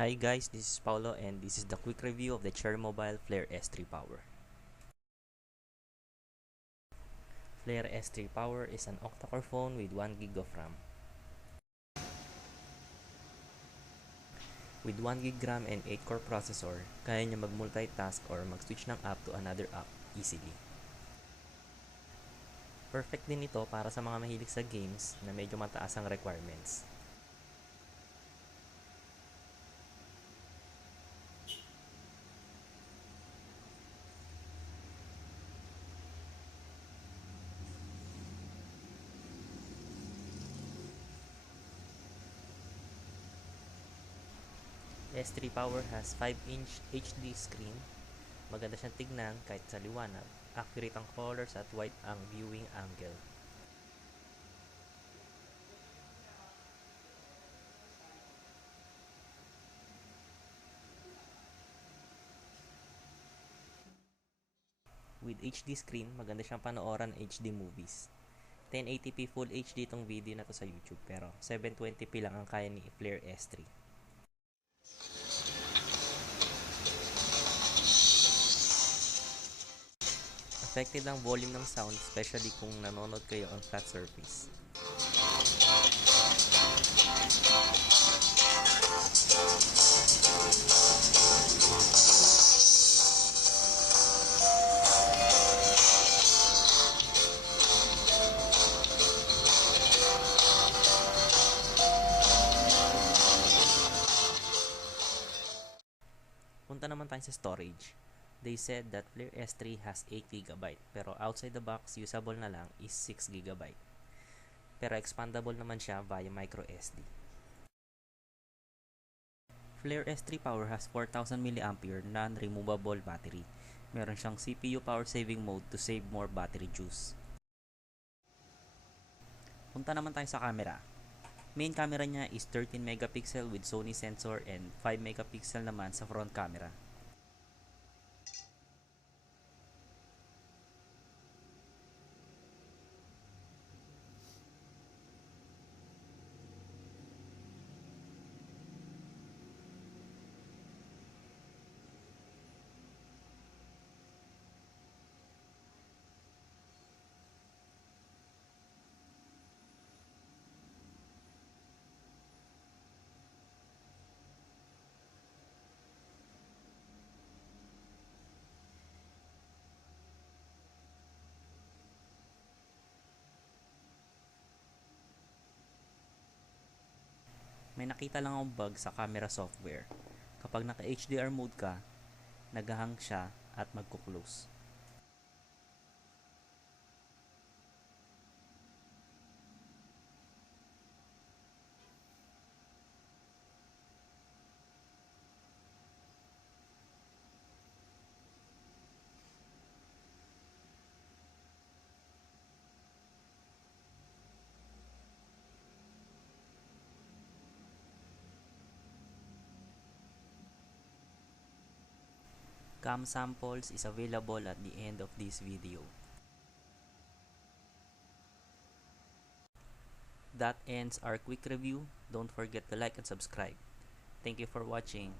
Hi guys, this is Paulo and this is the quick review of the Cherry Mobile Flare S3 Power. Flare S3 Power is an octa-core phone with 1 GB of RAM. With 1 GB RAM and 8-core processor, kaya niya mag-multitask or mag-switch ng app to another app easily. Perfect din ito para sa mga mahilig sa games na medyo mataas ang requirements. S3 Power has 5-inch HD screen. Maganda siyang tignan kahit sa liwanag. Accurate ang colors at wide ang viewing angle. With HD screen, maganda siyang panooran HD movies. 1080p Full HD itong video na to sa YouTube pero 720p lang ang kaya ni Flare S3. Affected ang volume ng sound especially kung nanonood kayo on flat surface. Punta naman tayo sa storage. They said that Flare S3 has 8 GB pero outside the box usable na lang is 6 GB. Pero expandable naman siya via micro SD. Flare S3 Power has 4000 mAh non-removable battery. Meron siyang CPU power saving mode to save more battery juice. Punta naman tayo sa camera. Main camera niya is 13 megapixel with Sony sensor and 5 megapixel naman sa front camera. May nakita lang akong bug sa camera software. Kapag naka HDR mode ka, nag-hang siya at magko-close. Cam samples is available at the end of this video. That ends our quick review. Don't forget to like and subscribe. Thank you for watching.